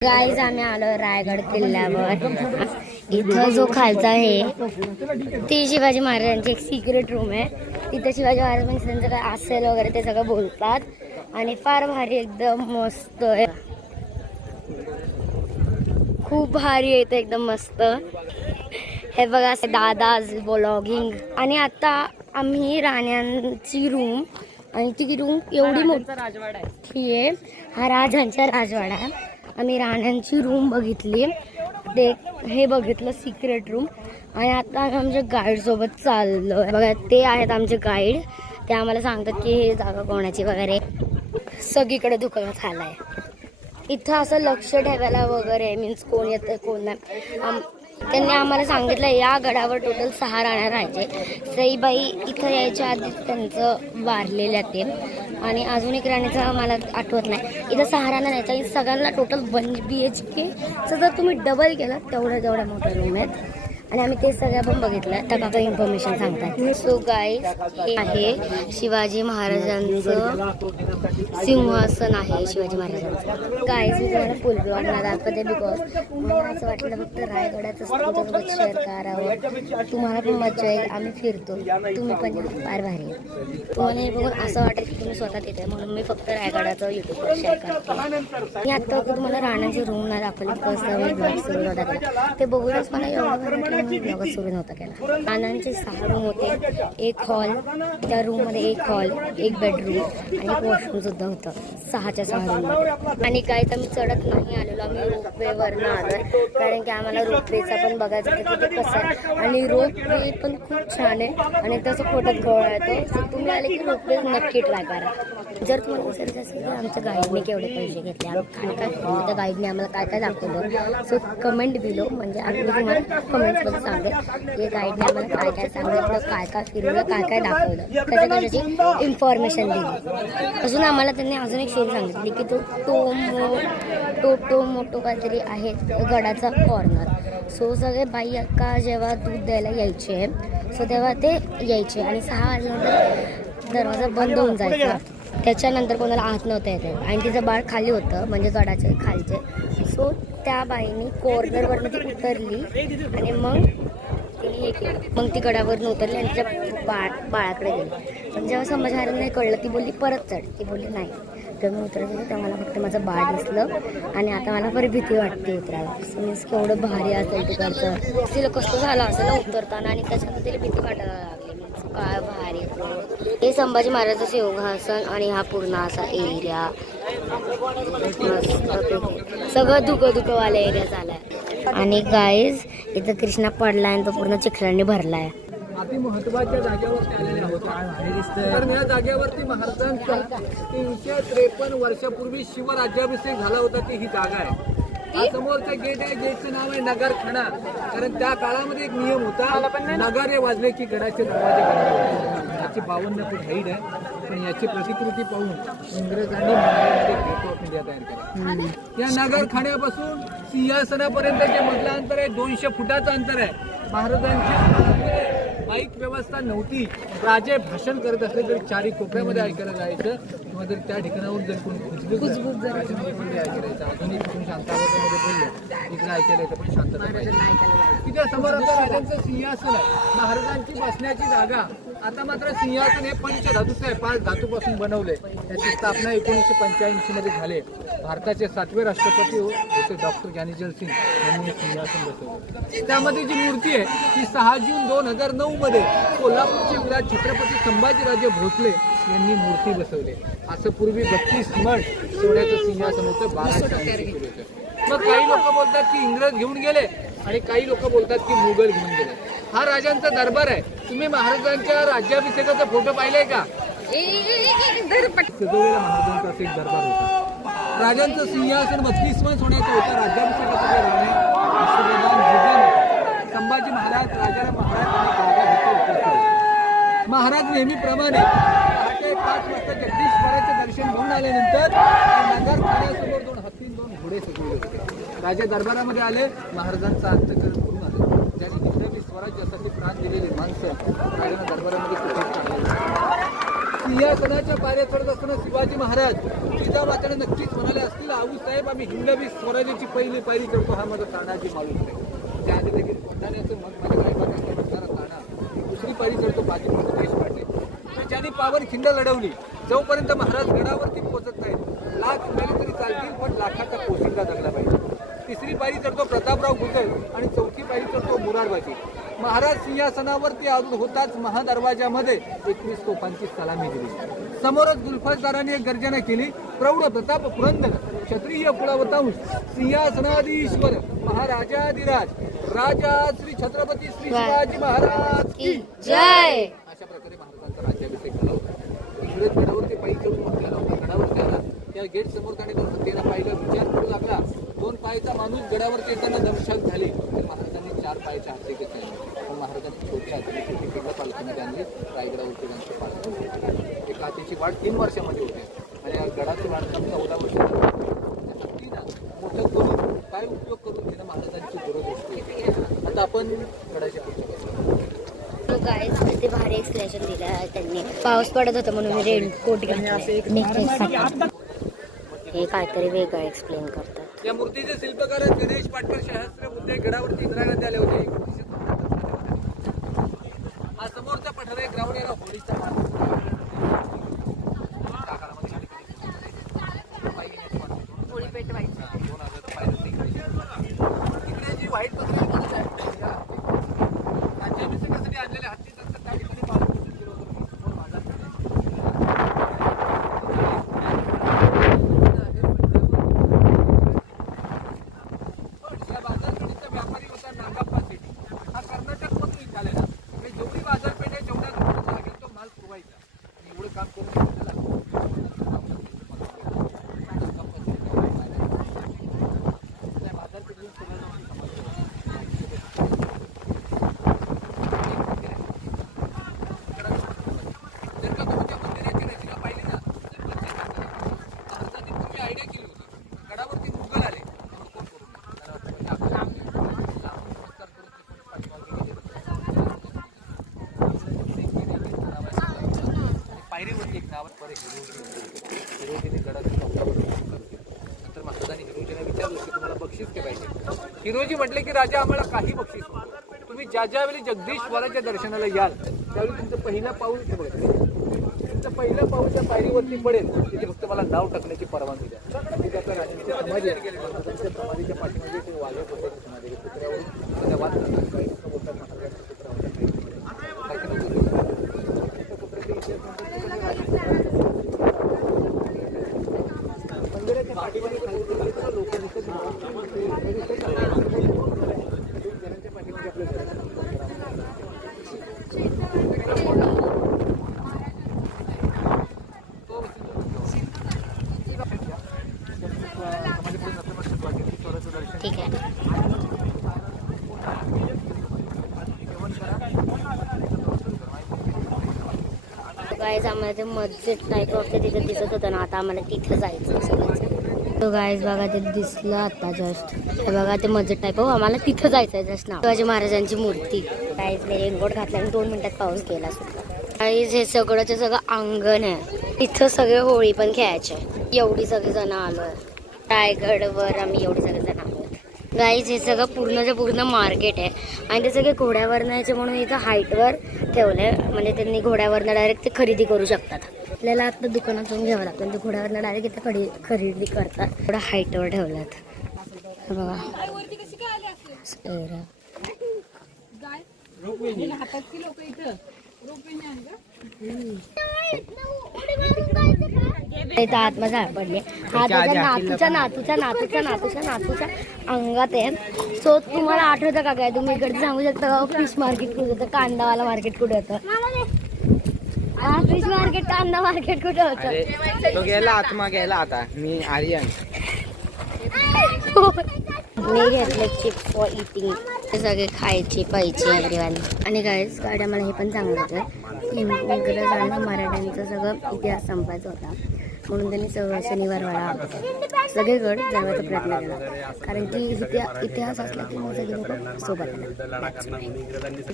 Guys आम्ही आलो रायगड किल्ल्यावर. इथं जो खालचा आहे ती शिवाजी महाराजांची एक सिक्रेट रूम आहे. तिथे शिवाजी महाराज म्हणजे त्यांचं काय असेल वगैरे ते सगळं बोलतात आणि फार भारी एकदम मस्त आहे. खूप भारी आहे ते एकदम मस्त. हे बघा दादाज ब्लॉगिंग. आणि आता आम्ही राण्यांची रूम आणि ती रूम एवढी मोठी आहे. हा राजांचा राजवाडा आहे. आम्ही राण्यांची रूम बघितली, ते हे बघितलं सिक्रेट रूम. आणि आता आम्ही आमच्या गाईड सोबत चाललो. बघा ते आहेत आमचे गाईड. ते आम्हाला सांगतात की हे जागा कोणाची वगैरे. सगळीकडे धुकत आलाय. इथं असं लक्ष ठेवायला वगैरे मीन्स कोण येतं कोण नाही. त्यांनी आम्हाला सांगितलं या गडावर टोटल 6 राण्या राहायचे. सईबाई इथं यायच्या आधीच त्यांचं वारलेल्या ते. आणि अजून एक राणीचं मला आठवत नाही. इथं 6 राण्या राहायच्या. सगळ्यांना टोटल 1 BHK जर तुम्ही डबल केलं तेवढ्या मोठ्या रूम आहेत. आणि आम्ही ते सगळं पण बघितलं. त्या काका इन्फॉर्मेशन सांगतात. सो गाईज हे आहे शिवाजी महाराजांचं सिंहासन आहे. शिवाजी महाराजांचं गाईज मी तुम्हाला फुल ब्लॉगला दाखवते बिकॉज मला असं वाटलं फक्त रायगडाचं तुमच्यासोबत शेअर करावं. तुम्हाला पण मजा येईल. आम्ही फिरतो, तुम्ही पण फार भारी आहे. तुम्हाला हे बघून असं वाटेल की तुम्ही स्वतः तिथे, म्हणून मी फक्त रायगडाचं युट्यूबवर शेअर करते. मी आता तुम्हाला राणाची रूम नाही दाखवली बिकॉज मी ब्लॉग सुरू होता ते बघूनच मला एवढं ब्लॉग सुरू नव्हता केला. राणांचे 6 रूम होते. एक हॉल, त्या रूम मध्ये एक हॉल, एक बेडरूम आणि एक वॉशरूम सुद्धा होतं. 6च्या 6 रूम. आणि काही तर मी चढत नाही आलेलो, आम्ही रोपवेवरनं आलोय कारण की आम्हाला रोपवेचा पण बघायचं होतं की कसं आहे. आणि रोपवे पण खूप छान आहे आणि तसं फोटोत गोळा येतो. तुम्ही आले की रोपवे नक्की ट्राय करा. जर तुम्हाला विचारायचं असेल की आमच्या गाईडने केवढे पैसे घेतले, आम्ही काय केलं, त्या गाईडने आम्हाला काय दाखवलं, सो कमेंट बिलो म्हणजे आम्ही तुम्हाला कमेंट्समध्ये सांगेल की गाईडने आम्हाला काय सांगितलं, काय फिरवलं, काय दाखवलं, कशाची इन्फॉर्मेशन दिली. अजून आम्हाला त्यांनी अजून एक स्टोरी सांगितली की तो मोठो काहीतरी आहे गडाचा कॉर्नर. सो सगळे बाई अक्का जेव्हा दूध द्यायला यायचे सो तेव्हा ते यायचे आणि 6 वाजल्यानंतर दरवाजा बंद होऊन जायचा. त्याच्यानंतर कोणाला आत नव्हतं येते आणि तिचं बाळ खाली होतं म्हणजे गडाचे खालचे. सो त्या बाईनी कॉर्नरवरनं ती उतरली आणि मग तिने हे केलं. मग ती गडावरनं उतरली आणि तिच्या बाळाकडे गेली. पण जेव्हा संभाजी महाराजांना कळलं ती बोलली परत चढ. ती बोलली नाही. तेव्हा मी उतरत गेली तेव्हा मला फक्त माझं बाळ दिसलं आणि आता मला बरी भीती वाटते उतरायला. मीन्स केवढं भारी असेल तिकडचं. तिला कसं झालं असेल उतरताना आणि त्याच्यानंतर तिला भीती वाटायला लागली. काय भारी. हे संभाजी महाराजांचं सिंहासन आणि हा पूर्ण असा एरिया सगळं धुकवाला एरिया झालाय. आणि गाईज इथं कृष्णा पडलाय आणि तो पूर्ण चिखलांनी भरलाय. अति महत्वाच्या जागेवरती आलेले आहोत. तर या जागेवरती महाराजांचा 353 वर्षापूर्वी शिवराज्याभिषेक झाला होता ती ही जागा आहे. हा समोरचा गेट आहे. गेटचं नाव आहे नगरखाना. कारण त्या काळामध्ये एक नियम होता, नगारे वाजले की गडाचे दरवाजे. याची 52 फूट हाईट आहे. पण याची प्रतिकृती पाहून इंग्रजांनी महाराजांमध्ये गेट ऑफ इंडिया तयार केला. या नगरखान्यापासून सिंहासनापर्यंत जे मधलं अंतर आहे 200 फुटाचं अंतर आहे. महाराजांची माईक व्यवस्था नव्हती. राजे भाषण करत असले तरी 4 कोपऱ्यामध्ये ऐकायला जायचं किंवा जर त्या ठिकाणावर जर कोणी कुजबूज जर ऐकायचं अजूनही कोणी शांतावतेमध्ये बोललं इकडे ऐकायला येतं पण शांतता पाहिजे. तिथे समोर आता राजांचं सिंहासन आहे, महाराजांची बसण्याची जागा. आता मात्र सिंहासन हे पंचधातूचं आहे, 5 धातूपासून बनवले. त्याची स्थापना 1985 मध्ये झाले. भारताचे 7वे राष्ट्रपती होते डॉक्टर ज्ञानेश्वर सिंग यांनी सिंहासन बसवले. त्यामध्ये जी मूर्ती आहे ती 6 जून 2009 मध्ये कोल्हापूरचे विराट छत्रपती संभाजीराजे भोसले यांनी मूर्ती बसवली. असं पूर्वी 32 मठ सोन्याचं सिंहासन होतं 1280 किलोचं. मग काही लोक बोलतात की इंग्रज घेऊन गेले आणि काही लोक बोलतात की मुघल घेऊन गेले. हा राजांचा दरबार आहे. तुम्ही महाराजांच्या राज्याभिषेकाचा फोटो पाहिलाय का? सजवलेला महाराजांचा एक दरबार होता. राजांचं सिंहासन 32 मन सोन्याचं होतं. राज्याभिषेकाचं जे राणे संभाजी महाराज राजाला महाराज नेहमीप्रमाणे पहाटे 5 वाजता जगदीश्वराचं दर्शन घेऊन आल्यानंतर नगरखान्यासमोर 2 हत्ती 2 घोडे सजवले होते. राजा दरबारामध्ये आले, महाराजांचा अंतःकरण करून आले. ज्यांनी जिथे स्वराज्यासाठी प्राण दिलेले माणसं राजांना दरबारामध्ये सिंहासनाच्या पायऱ्या चढत असताना शिवाजी महाराज जिजामाताने नक्कीच म्हणाले असतील, आऊसाहेब आम्ही हिंदवी स्वराज्याची पहिली पायरी चढतो, हा माझा तानाजी माणूस आहे. त्या आधी देखील कोणत्याने मग माझ्या गायबाचा म्हणणारा ताना दुसरी पायरी चढतो बाजी देश पाटील. तर ज्यांनी पावन खिंड लढवली, जोपर्यंत महाराज गडावरती पोहोचत नाहीत, लाख मिळाले तरी चालतील, पण लाखाचा पोशिंदा जगला पाहिजे. तिसरी पायरी चढतो प्रतापराव गुजर आणि चौथी पायरी चढतो मुरारबाजी. महाराज सिंहासनावरती आरूढ होताच महादरवाजामध्ये 21 तोफांची सलामी दिली. समोरच गुलफासदारांनी एक गर्जना केली, प्रौढ प्रताप पुरंदर क्षत्रिय कुळावतांश सिंहासनाधीश्वर महाराजाधिराज राजा श्री छत्रपती श्री शिवाजी महाराज की जय. अशा प्रकारे महाराजांचा राज्याभिषेक झाला होता. इंग्रज गडावरती पायी चढून आपल्याला गडावरती आला, त्या गेट समोर त्याने हत्तीला पाहिलं, विचार करू लागला. 2 पायाचा माणूस गडावरती येताना दमछाक झाली, तर महाराजांनी 4 पायाचे हत्ती घेतले. पण महाराजांनी छोटी हाती छोटी पालखीमध्ये आणली, रायगडावरती त्यांची पालखी. एका हातीची वाढ 3 वर्षामध्ये होते आणि या गडाची बांधकाम 14 वर्ष. हत्तीना मोठं करून काय उपयोग करून घेणं महाराजांची गरज असते. आता आपण गडाची पुढच्या गाईज किती भारी एक्सप्लेनेशन दिलं आहे त्यांनी. पाऊस पडत होता म्हणून मी रेनकोट घेतला. हे काहीतरी वेगळं एक्सप्लेन करतात. या मूर्तीचे शिल्पकार गणेश पाटकर सहस्त्र बुद्धे गडावरती इंदिरा गांधी आले होते. हा समोरचा पठार आहे ग्राउंड, याला होळीचा मार्ग. होळी पेटवायची 2000 इकडे जी व्हाईट पत्रिका राज्याभिषेकासाठी आणलेले हत्ती त्यांचं त्या ठिकाणी पालन केलं होतं. या बाजारपेठेचा व्यापारी होता नागाप्पा शेट्टी. हा कर्नाटक मधून निघालेला. जेवढी बाजारपेठ आहे तेवढ्या लोकांना लागेल तो माल पुरवायचा आणि एवढं काम करून पायरीवरती एक नावात हिरोजीने गडाचं नंतर महाराजांनी हिरोजीला विचारलं की तुम्हाला बक्षीस काय पाहिजे. हिरोजी म्हटले की राजा आम्हाला काही बक्षीस नको. तुम्ही ज्या ज्यावेळी जगदीश्वराच्या दर्शनाला याल त्यावेळी तुमचं पहिलं पाऊल इथे बघा. तुमचं पहिलं पाऊल त्या पायरीवरती पडेल तिथे फक्त मला नाव टाकण्याची परवानगी द्या. त्याचा राजांची समाधी त्यांच्या समाधीच्या पाठीमध्ये ते वाघ्या पुत्राची समाधी पुतळ्यावरून त्या वाद बोलतात महाराजांच्या ठीक आहे. गाईज आम्हाला ते मस्जिद टाईप ऑफ ते तिथे दिसत होतं ना, आता आम्हाला तिथं जायचं. तो गाईज बघा ते दिसलं आता जस्ट. हे बघा ते मस्जिद टाईप. हो आम्हाला तिथं जायचंय जस्ट ना. शिवाजी महाराजांची मूर्ती. गाईज मी रेनकोट घातला आणि 2 मिनिटात पाऊस गेला सुद्धा. गाईज हे सगळं अंगण आहे. तिथं सगळे होळी पण खेळायचे. एवढी सगळी जण आलोय रायगडवर. आम्ही एवढी सगळे जण आलो. गाईज हे सगळं पूर्णच्या पूर्ण मार्केट आहे आणि ते सगळे घोड्यावर न्यायचे म्हणून इथं हाईटवर ठेवलंय. म्हणजे त्यांनी घोड्यावरनं डायरेक्ट ते खरेदी करू शकतात. आपल्याला आता दुकानात जाऊन घ्यावं लागतं. ते घोड्यावरनं डायरेक्ट इथे खरेदी करतात. थोडं हाईटवर ठेवल्यात बघा. आत्मा पडले. हा त्याच्या नातूच्या अंगात आहे. सो तुम्हाला आठवतं का काय? तुम्ही इकडे सांगू शकता फिश मार्केट कुठे होतं, कांदावाला मार्केट कुठे होतं? हा फिश मार्केट, कांदा मार्केट कुठे होतं? तो गेला आत्मा गेला. आता मी आर्यन मी घेतले चिप्स फॉर इटिंग. ते सगळे खायचे पाहिजे एव्हरीवन. आणि गाईज गाडी आम्हाला हे पण सांगत होतं इंग्रज आणि मराठ्यांचं सगळं इतिहास संपायचा होता म्हणून त्यांनी शनिवार वाडा सगळीकडे जाण्याचा प्रयत्न केला, कारण की इतिहास असला की मग सगळे लोक सोबत येतात.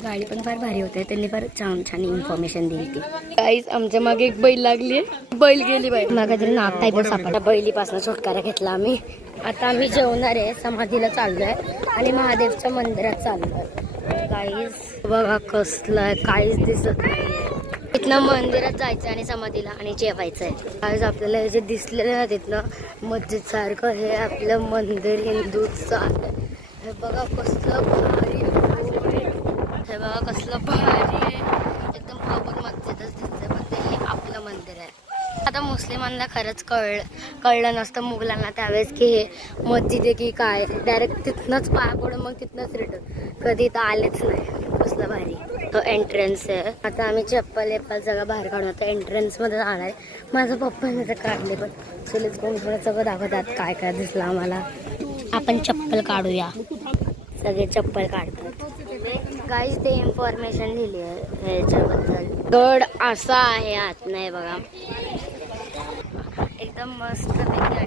गाडी पण फार भारी होते, त्यांनी फार छान छान इन्फॉर्मेशन दिली ती. काहीच आमच्या मागे एक बैल लागली, बैल गेली बाई मागे तरी नाग टाईप सापडला. बैलीपासून छुटकारा घेतला आम्ही. आता आम्ही जेवणार आहे, समाधीला चाललोय आणि महादेवच्या मंदिरात चाललोय. काहीच बघा कसलं आहे, काहीच दिसत नाहीये. इथनं मंदिरात जायचं आणि समाधीला आणि जेवायचं आहे. आज आपल्याला हे जे दिसलेलं ना तिथनं मस्जिद सारखं हे आपलं मंदिर हिंदूचं आहे. हे बघा कसलं भारी, हे बघा कसलं भारी आहे. एकदम प्रॉपर मस्जिदच दिसते, पण ते हे आपलं मंदिर आहे. आता मुस्लिमांना खरंच कळलं नसतं मुघलांना त्यावेळेस की हे मस्जिद आहे की काय. डायरेक्ट तिथनंच पाया पडून मग तिथनंच रिटर्न, कधी तर आलेच नाही. कसलं भारी. तो एंट्रन्स आहे. आता आम्ही चप्पल सगळं बाहेर काढून आता एंट्रन्स मध्ये जाणार आहे. माझं पप्पाने तर काढले, पण चुलीच कोण सगळं दाखवतात काय काय दिसलं आम्हाला. आपण चप्पल काढूया, सगळे चप्पल काढतात. गाईज ते इन्फॉर्मेशन दिली आहे ह्याच्याबद्दल. गड असा आहे आत नाही बघा, एकदम मस्त पैकी.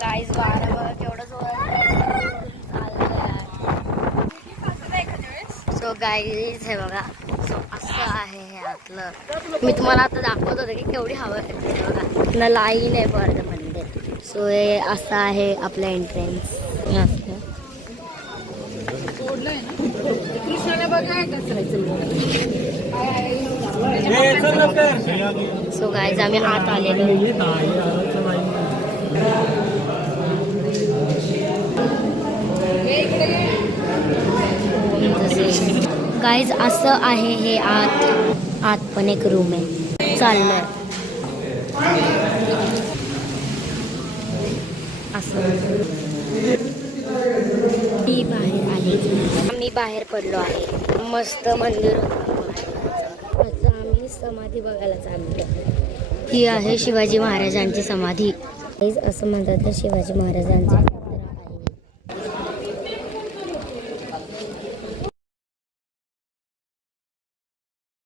गाईज वारा बघा केवढं जोरात. सो गाईज हे बघा, सो असं आहे हे आतलं. मी तुम्हाला आता दाखवत होते की केवढी हवा आहे बघा, न लाईन आहे परत मंदिर. सो हे असं आहे आपलं एंट्रन्स. सो गाईज आम्ही आत आलेलो. गाईज असं आहे हे आत पण एक रूम आहे. चाललंय असं. ती बाहेर आली, आम्ही बाहेर पडलो आहे. मस्त मंदिर होतं. आम्ही समाधी बघायला चाललो. ही आहे शिवाजी महाराजांची समाधी. असं म्हणतात शिवाजी महाराजांची